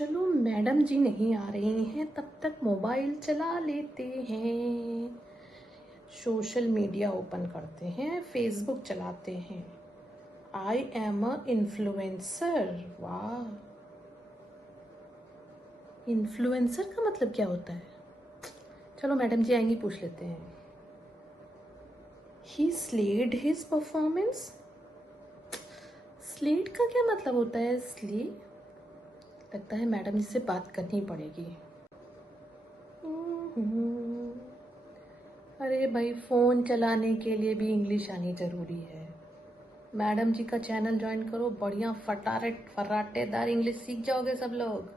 चलो मैडम जी नहीं आ रही हैं तब तक मोबाइल चला लेते हैं, सोशल मीडिया ओपन करते हैं, फेसबुक चलाते हैं। आई एम अ इन्फ्लुएंसर। वाह, इन्फ्लुएंसर का मतलब क्या होता है? चलो मैडम जी आएंगी, पूछ लेते हैं। ही स्लेड हिज परफॉर्मेंस। स्लेड का क्या मतलब होता है? स्लेड, लगता है मैडम जी से बात करनी पड़ेगी। अरे भाई, फोन चलाने के लिए भी इंग्लिश आनी जरूरी है। मैडम जी का चैनल ज्वाइन करो, बढ़िया फर्राटेदार इंग्लिश सीख जाओगे सब लोग।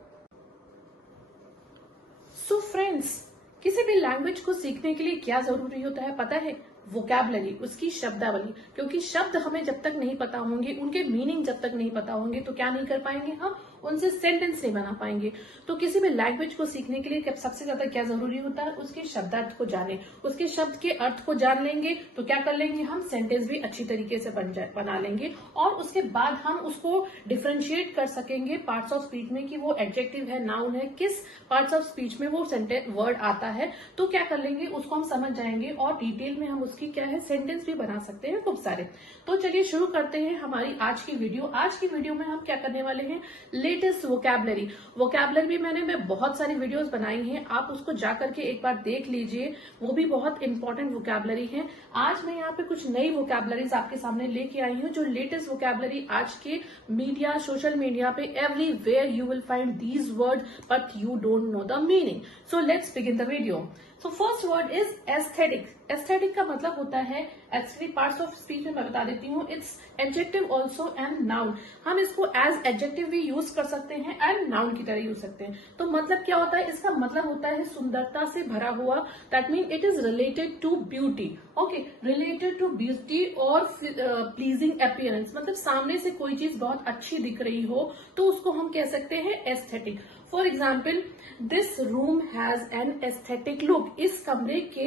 सो फ्रेंड्स, किसी भी लैंग्वेज को सीखने के लिए क्या जरूरी होता है पता है? वोकैबुलरी, उसकी शब्दावली। क्योंकि शब्द हमें जब तक नहीं पता होंगे, उनके मीनिंग जब तक नहीं पता होंगे, तो क्या नहीं कर पाएंगे हम? उनसे सेंटेंस नहीं बना पाएंगे। तो किसी भी लैंग्वेज को सीखने के लिए सबसे ज्यादा क्या जरूरी होता है? उसके शब्दार्थ को जाने। उसके शब्द के अर्थ को जान लेंगे तो क्या कर लेंगे हम? सेंटेंस भी अच्छी तरीके से बना लेंगे। और उसके बाद हम उसको डिफ्रेंशिएट कर सकेंगे पार्ट्स ऑफ स्पीच में कि वो एडजेक्टिव है, नाउन है, किस पार्ट्स ऑफ स्पीच में वो सेंटेंस वर्ड आता है। तो क्या कर लेंगे, उसको हम समझ जाएंगे और डिटेल में हम उसकी क्या है, सेंटेंस भी बना सकते हैं खूब सारे। तो चलिए शुरू करते हैं हमारी आज की वीडियो। आज की वीडियो में हम क्या करने वाले हैं? Latest vocabulary. वोकैबुलरी मैंने बहुत सारी वीडियोस बनाई हैं, आप उसको जाकर के एक बार देख लीजिए, वो भी बहुत इंपॉर्टेंट वोकैबुलरी है। आज मैं यहाँ पे कुछ नई वोकैबुलरीज आपके सामने लेके आई हूँ, जो लेटेस्ट वोकैबुलरी आज के मीडिया, सोशल मीडिया पे everywhere you will find these word but you don't know the meaning. So let's begin the video. So first word is aesthetic. Aesthetic का मतलब होता है, एक्चुअली पार्ट्स ऑफ स्पीच में मैं बता देती हूँ, it's adjective also and noun. हम इसको एज एडजेक्टिव भी यूज कर सकते हैं एंड नाउन की तरह यूज सकते हैं। तो मतलब क्या होता है? इसका मतलब होता है सुंदरता से भरा हुआ। That mean it is related to beauty. Okay, related to beauty और प्लीजिंग अपीयरेंस। मतलब सामने से कोई चीज बहुत अच्छी दिख रही हो तो उसको हम कह सकते हैं aesthetic. For example, this room has an aesthetic look. इस कमरे के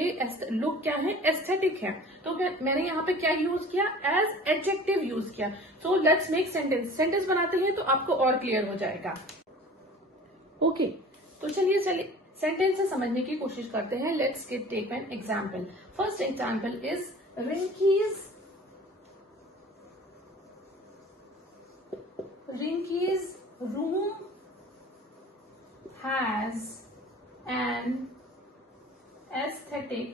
लुक क्या है? एस्थेटिक है। तो मैंने यहाँ पे क्या यूज किया? एज एडजेक्टिव यूज किया। So let's make sentence. Sentence बनाते हैं तो आपको और क्लियर हो जाएगा। ओके, तो चलिए सेंटेंस से समझने की कोशिश करते हैं। Let's take an example. First example is Rinki's room has an aesthetic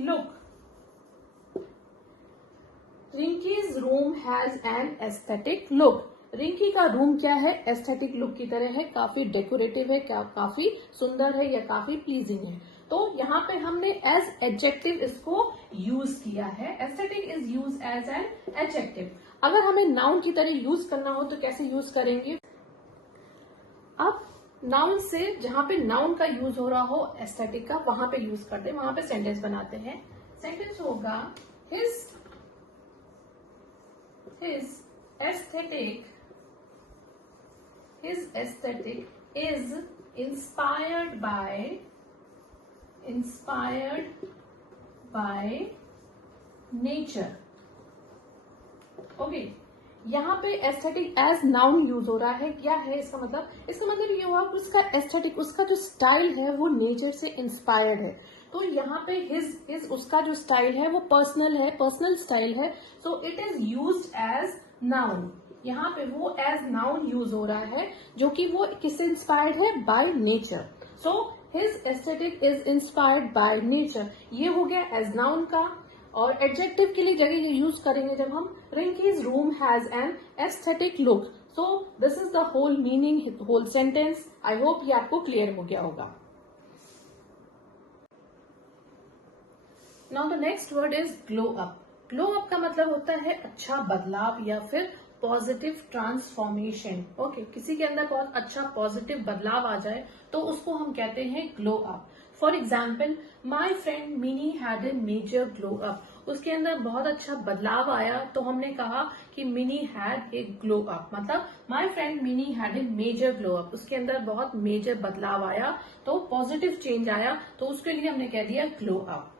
look. Rinky's room has an aesthetic look. Rinki का रूम क्या है? एस्थेटिक लुक की तरह है, काफी डेकोरेटिव है, काफी सुंदर है या काफी प्लीजिंग है। तो यहाँ पे हमने एज एडजेक्टिव इसको यूज किया है। Aesthetic is use as an adjective. अगर हमें नाउन की तरह यूज करना हो तो कैसे यूज करेंगे? अब नाउन से जहां पे नाउन का यूज हो रहा हो एस्थेटिक का, वहां पे यूज करते हैं, वहां पे सेंटेंस बनाते हैं। सेंटेंस होगा his aesthetic is inspired by nature. Okay, यहाँ पे एस्थेटिक एज नाउन यूज हो रहा है। क्या है इसका मतलब? इसका मतलब ये हुआ कि उसका एस्थेटिक, उसका जो स्टाइल है वो नेचर से इंस्पायर्ड है। तो यहाँ पे हिज उसका जो स्टाइल है वो पर्सनल है, पर्सनल स्टाइल है। So it is used as noun. यहाँ पे वो एज नाउन यूज हो रहा है, जो कि वो किससे इंस्पायर्ड है? By nature. So his aesthetic is inspired by nature. ये हो गया एज नाउन का। और एडजेक्टिव के लिए जगह यूज करेंगे जब हम Rinki's room has an aesthetic look. So this is the whole meaning, whole sentence. I hope ये आपको क्लियर हो गया होगा। Now the next word is glow up. Glow up का मतलब होता है अच्छा बदलाव या फिर पॉजिटिव ट्रांसफॉर्मेशन। ओके, किसी के अंदर बहुत अच्छा पॉजिटिव बदलाव आ जाए तो उसको हम कहते हैं glow up. For example, my friend Mini had a major glow up. उसके अंदर बहुत अच्छा बदलाव आया तो हमने कहा कि Mini had a glow up. मतलब my friend Mini had a major glow up, उसके अंदर बहुत मेजर बदलाव आया, तो पॉजिटिव चेंज आया, तो उसके लिए हमने कह दिया glow up.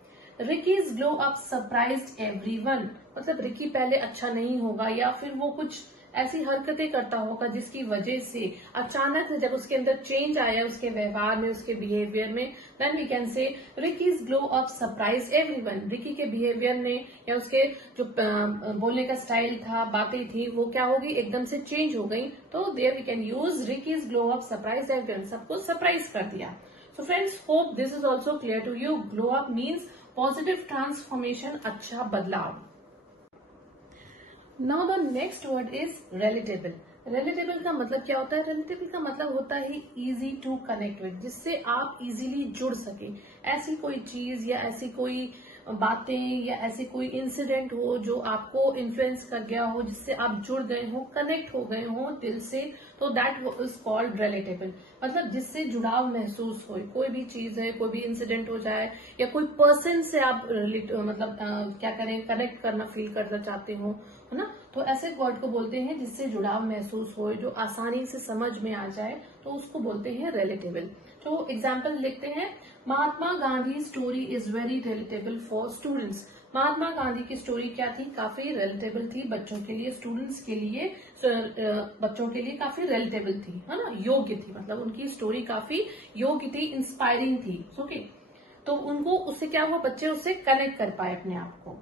Ricky's glow up surprised everyone. मतलब रिकी पहले अच्छा नहीं होगा या फिर वो कुछ ऐसी हरकतें करता होगा जिसकी वजह से अचानक से जब उसके अंदर चेंज आया उसके व्यवहार में, उसके बिहेवियर में, then we can say Ricky's glow up surprise everyone. Ricky के बिहेवियर में या उसके जो बोलने का स्टाइल था, बातें थी, वो क्या होगी, एकदम से चेंज हो गई। तो there we can use Ricky's glow up surprise everyone, सबको सरप्राइज कर दिया। So friends, hope this is also clear to you. Glow up means positive transformation, अच्छा बदलाव। Now the next word is relatable. Relatable का मतलब क्या होता है? रिलेटेबल का मतलब होता है इजी टू कनेक्ट विद, जिससे आप इजीली जुड़ सके। ऐसी कोई चीज या ऐसी कोई बातें या ऐसे कोई इंसिडेंट हो जो आपको इन्फ्लुएंस कर गया हो, जिससे आप जुड़ गए हो, कनेक्ट हो गए हो दिल से, तो दैट इज कॉल्ड रिलेटेबल। मतलब जिससे जुड़ाव महसूस हो, कोई भी चीज है, कोई भी इंसिडेंट हो जाए या कोई पर्सन से आप मतलब क्या करें, कनेक्ट करना, फील करना चाहते हो, है ना, तो ऐसे वर्ड को बोलते हैं जिससे जुड़ाव महसूस हो, जो आसानी से समझ में आ जाए, तो उसको बोलते हैं रिलेटेबल। तो एग्जाम्पल लिखते हैं, Mahatma Gandhi story is very relatable for students. Mahatma Gandhi की स्टोरी क्या थी? काफी रिलेटेबल थी बच्चों के लिए, स्टूडेंट्स के लिए, बच्चों के लिए काफी रिलेटेबल थी, है ना, योग्य थी। मतलब उनकी स्टोरी काफी योग्य थी, इंस्पायरिंग थी। ओके, तो उनको उससे क्या हुआ, बच्चे उससे कनेक्ट कर पाए अपने आप को।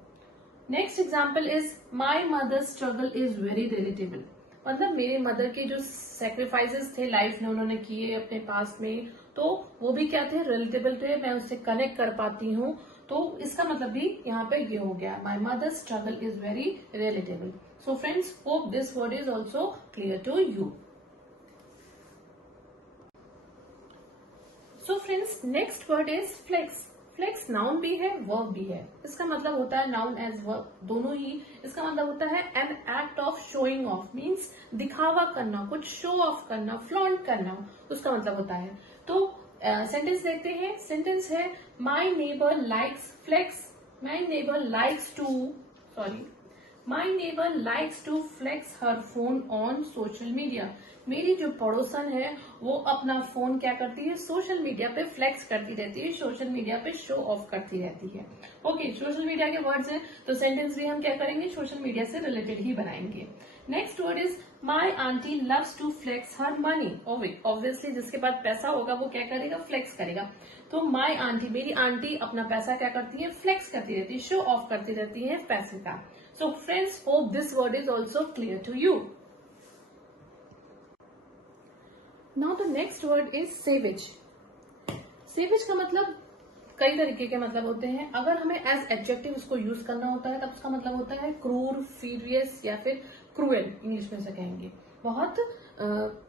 Next example is my mother struggle is very relatable. मतलब मेरे मदर के जो सेक्रीफाइसेस थे लाइफ में उन्होंने किए अपने पास में, तो वो भी क्या थे, रिलेटेबल थे, मैं उससे कनेक्ट कर पाती हूँ। तो इसका मतलब भी यहाँ पे ये हो गया, my mother struggle is very relatable. So friends, hope this word is also clear to you. So friends, next word is flex. Flex noun भी है, वर्ब भी है। इसका मतलब होता है नाउन एज वर्ब दोनों ही। इसका मतलब होता है an act of showing off, means दिखावा करना, कुछ शो ऑफ करना, फ्लॉन्ट करना, उसका मतलब होता है। तो सेंटेंस देखते हैं। सेंटेंस है, my neighbour likes flex, my neighbour likes to flex her phone on social media. मेरी जो पड़ोसन है वो अपना फोन क्या करती है, सोशल मीडिया पे फ्लेक्स करती रहती है, सोशल मीडिया पे शो ऑफ करती रहती है। ओके, सोशल मीडिया के वर्ड्स हैं, तो सेंटेंस भी हम क्या करेंगे, सोशल मीडिया से रिलेटेड ही बनाएंगे। Next word is my aunty loves to flex her money. Obviously जिसके पास पैसा होगा वो क्या करेगा, फ्लेक्स करेगा। तो माई आंटी, मेरी आंटी अपना पैसा क्या करती है, फ्लेक्स करती रहती है, शो ऑफ करती रहती है पैसे का। So friends, hope this word is also clear to you. Now the next word is savage. Savage का मतलब कई तरीके के मतलब होते हैं। अगर हमें एज एडजेक्टिव उसको यूज करना होता है तब उसका मतलब होता है क्रूर, फ्यूरियस या फिर क्रूएल, इंग्लिश में से कहेंगे, बहुत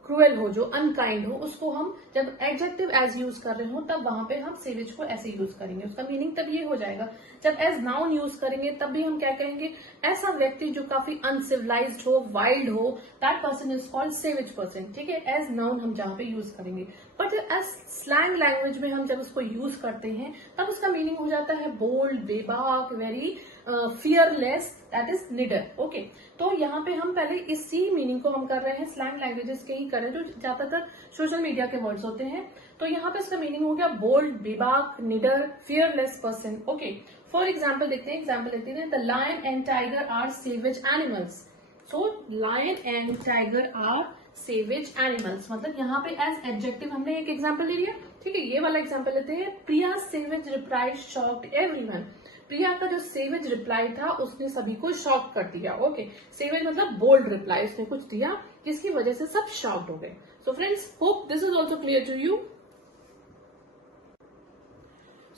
क्रूएल हो, जो अनकाइंड हो, उसको हम जब एडजेक्टिव एज यूज कर रहे हो तब वहां पे हम सेविज को ऐसे यूज करेंगे। उसका मीनिंग तब ये हो जाएगा। जब एज नाउन यूज करेंगे तब भी हम क्या कहेंगे, ऐसा व्यक्ति जो काफी अनसिविलाइज्ड हो, वाइल्ड हो, that person is called savage person. ठीक है, एज नाउन हम जहां पे यूज करेंगे। बट एज स्लैंग लैंग्वेज में हम जब उसको यूज करते हैं तब उसका मीनिंग हो जाता है बोल्ड, बेबाक, वेरी फियरलेस, दैट इज निडर। ओके, तो यहाँ पे हम पहले इसी मीनिंग को हम कर रहे हैं, स्लैंग लैंग्वेजेस के ही कर रहे हैं जो ज्यादातर सोशल मीडिया के वर्ड्स होते हैं। तो यहाँ पे इसका मीनिंग हो गया बोल्ड, बेबाक, निडर, fearless person. Okay, for example देखते हैं, the lion and tiger are savage animals. So lion and tiger are savage animals, मतलब यहाँ पे एज एडजेक्टिव हमने एक एग्जाम्पल ले लिया। ठीक है, ये वाला एग्जाम्पल लेते हैं, प्रिया सेविज रिप्लाई शॉक्ड एवरीवन। प्रिया का जो सेविज रिप्लाई था उसने सभी को शॉक कर दिया। ओके, सेविज मतलब बोल्ड रिप्लाई, उसने कुछ दिया जिसकी वजह से सब शॉक्ड हो गए। So friends, hope this is also clear to you.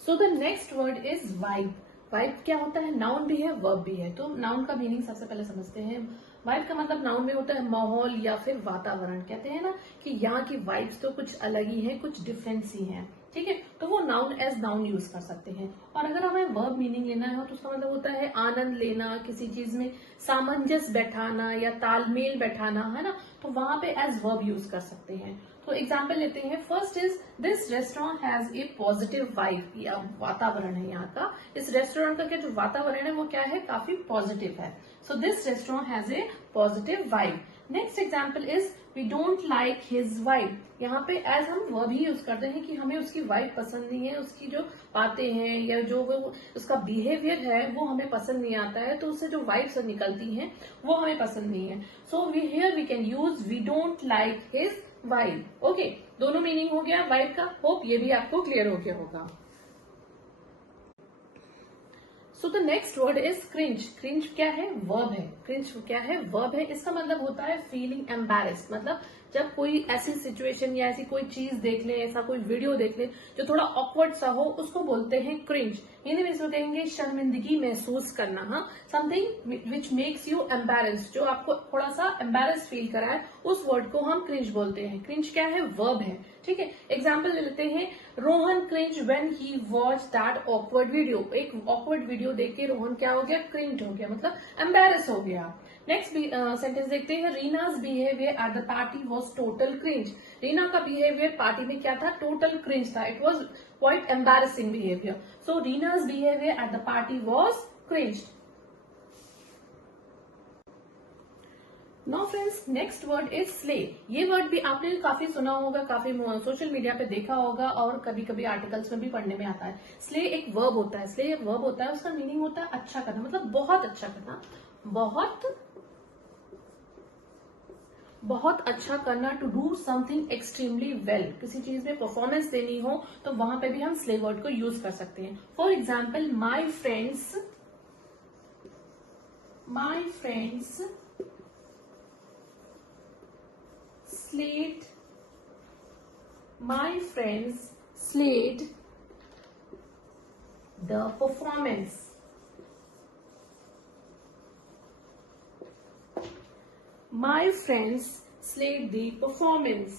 So the next word is vibe. Vibe क्या होता है, नाउन भी है, वर्ब भी है। तो नाउन का मीनिंग सबसे पहले समझते हैं। वाइब का मतलब नाउन में होता है माहौल या फिर वातावरण। कहते हैं ना कि यहाँ की वाइब्स तो कुछ अलग ही है, कुछ डिफरेंट सी हैं। ठीक है, तो वो नाउन एज नाउन यूज कर सकते हैं। और अगर हमें वर्ब मीनिंग लेना है तो उसका मतलब होता है आनंद लेना, किसी चीज में सामंजस्य बैठाना या तालमेल बैठाना, है ना, तो वहां पे एज वर्ब यूज कर सकते हैं। तो एग्जाम्पल लेते हैं। First is this restaurant has a positive vibe, या वातावरण है यहाँ का। इस रेस्टोरेंट का क्या जो वातावरण है वो क्या है, काफी पॉजिटिव है। So this restaurant has a positive vibe. Next example is we don't like his wife. यहाँ पे एज हम वर्ब ही यूज करते हैं कि हमें उसकी वाइफ पसंद नहीं है, उसकी जो बातें हैं या जो वो उसका बिहेवियर है वो हमें पसंद नहीं आता है, तो उससे जो वाइब्स निकलती हैं वो हमें पसंद नहीं है। So we here we can use we don't like his wife. Okay, दोनों मीनिंग हो गया वाइफ का। होप ये भी आपको क्लियर हो गया होगा। सो the next word is cringe. Cringe क्या है? वर्ब है। क्रिंज क्या है? वर्ब है। इसका मतलब होता है फीलिंग एम्बैरेस्ड। मतलब जब कोई ऐसी सिचुएशन या ऐसी कोई चीज देख ले, ऐसा कोई वीडियो देख ले जो थोड़ा ऑकवर्ड सा हो, उसको बोलते हैं क्रिंज। हिंदी में इसको कहेंगे शर्मिंदगी महसूस करना। हाँ, something which makes you embarrassed, जो आपको थोड़ा सा एम्बैरेस्ड फील कराए, उस वर्ड को हम क्रिंज बोलते हैं। क्रिंज क्या है? वर्ब है। ठीक है, एग्जाम्पल ले लेते हैं। Rohan cringe when he watch that awkward video. एक ऑकवर्ड वीडियो देख के रोहन क्या हो गया? क्रिंज हो गया, मतलब एम्बैरेस हो गया। नेक्स्ट सेंटेंस देखते हैं। Reena's behaviour at the party was total cringe. Reena का बिहेवियर पार्टी में क्या था? टोटल क्रिंज था। It was quite embarrassing behaviour. So Reena's behaviour at the party was cringe. Now friends, next word is slay. ये word भी आपने काफी सुना होगा, काफी सोशल मीडिया पे देखा होगा और कभी कभी आर्टिकल्स में भी पढ़ने में आता है। स्ले एक वर्ब होता है। स्ले एक वर्ब होता है, उसका मीनिंग होता है अच्छा करना, मतलब बहुत अच्छा करना, बहुत अच्छा करना। To do something extremely well, किसी चीज में परफॉर्मेंस देनी हो तो वहां पे भी हम स्ले वर्ड को यूज कर सकते हैं। For example, my friends slayed the performance. My friends slayed the performance.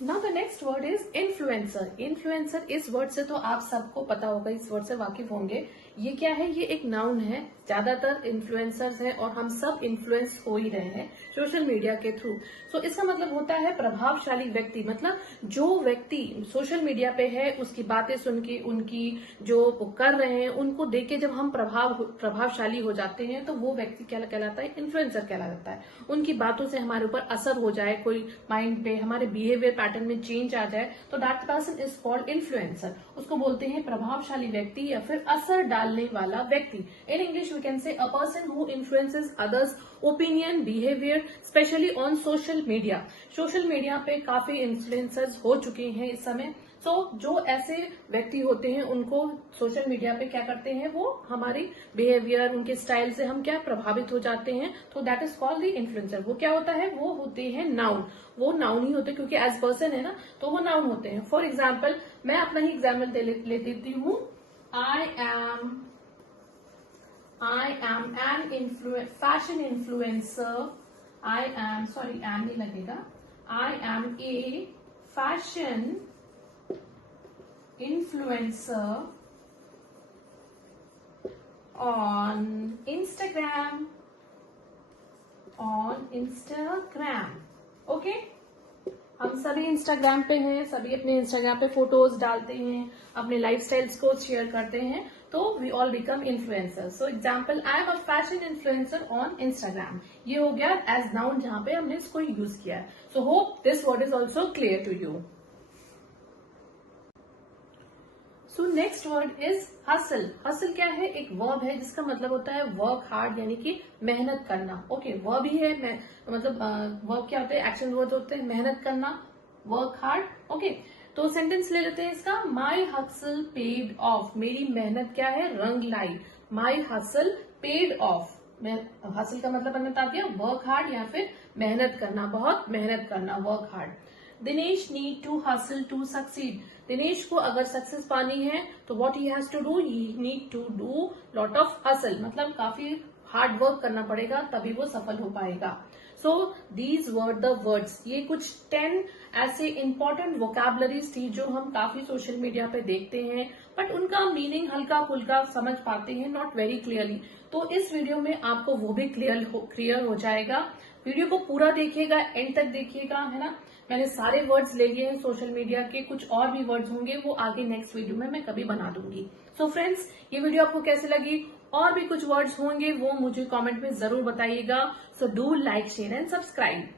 Now the next word is influencer. Influencer, इस वर्ड से तो आप सबको पता होगा, इस वर्ड से वाकिफ होंगे। ये क्या है? ये एक नाउन है। ज्यादातर इन्फ्लुएंसर्स हैं और हम सब इन्फ्लुएंस हो ही रहे हैं सोशल मीडिया के थ्रू। सो इसका मतलब होता है प्रभावशाली व्यक्ति। मतलब जो व्यक्ति सोशल मीडिया पे है, उसकी बातें सुन के, उनकी जो कर रहे हैं उनको देख के जब हम प्रभावशाली हो जाते हैं तो वो व्यक्ति क्या कहलाता है? इन्फ्लुएंसर कहलाता है। उनकी बातों से हमारे ऊपर असर हो जाए, कोई माइंड पे हमारे बिहेवियर पैटर्न में चेंज आ जाए, तो that person is called influencer. उसको बोलते हैं प्रभावशाली व्यक्ति या फिर असर डालने वाला व्यक्ति। In English we can say a person who influences others opinion, behaviour, specially on social media. Social media पे काफी इन्फ्लुएंसर्स हो चुके हैं इस समय। सो जो ऐसे व्यक्ति होते हैं उनको सोशल मीडिया पे क्या करते हैं? वो हमारी बिहेवियर, उनके स्टाइल से हम क्या प्रभावित हो जाते हैं, तो that is called the influencer. वो क्या होता है? वो होते हैं नाउन। वो नाउन ही होते हैं क्योंकि एज पर्सन है ना, तो वो नाउन होते हैं। फॉर एग्जाम्पल, मैं अपना ही एग्जाम्पल ले देती हूँ। I am an fashion influencer. Am नहीं लगेगा। I am a fashion influencer on Instagram. Okay, हम सभी इंस्टाग्राम पे हैं, सभी अपने इंस्टाग्राम पे फोटोज डालते हैं, अपने लाइफस्टाइल्स को शेयर करते हैं, तो we all become influencers. So example, I am a fashion influencer on Instagram. ये हो गया एज नाउन जहां पे हमने इसको यूज किया है। So hope this word is also clear to you. So next word is hustle. Hustle क्या है? एक वर्ब है जिसका मतलब होता है वर्क हार्ड, यानी कि मेहनत करना। ओके, वर्ब ही है, मतलब वर्ब क्या होता है? एक्शन वर्ड होते हैं, मेहनत करना, वर्क हार्ड। ओके, तो सेंटेंस ले लेते हैं इसका। माई हसल पेड ऑफ। मेरी मेहनत क्या है? रंग लाई। माई हसल पेड ऑफ। हसल का मतलब मैंने बता दिया वर्क हार्ड या फिर मेहनत करना, बहुत मेहनत करना, work hard. Dinesh need to hustle to succeed. Dinesh को अगर सक्सेस पानी है तो what he has to do? He need to do lot of hustle, मतलब काफी हार्ड वर्क करना पड़ेगा तभी वो सफल हो पाएगा। So these were the words. ये कुछ 10 ऐसे इंपॉर्टेंट वोकैबुलरीज थी जो हम काफी सोशल मीडिया पे देखते हैं, बट उनका मीनिंग हल्का फुल्का समझ पाते हैं, नॉट वेरी क्लियरली। तो इस वीडियो में आपको वो भी क्लियर हो जाएगा। वीडियो को पूरा देखिएगा, एंड तक देखिएगा, है ना। मैंने सारे वर्ड्स ले लिए हैं सोशल मीडिया के, कुछ और भी वर्ड्स होंगे वो आगे नेक्स्ट वीडियो में मैं कभी बना दूंगी। सो फ्रेंड्स, ये वीडियो आपको कैसे लगी? और भी कुछ वर्ड्स होंगे वो मुझे कमेंट में जरूर बताइएगा। So do like share and subscribe.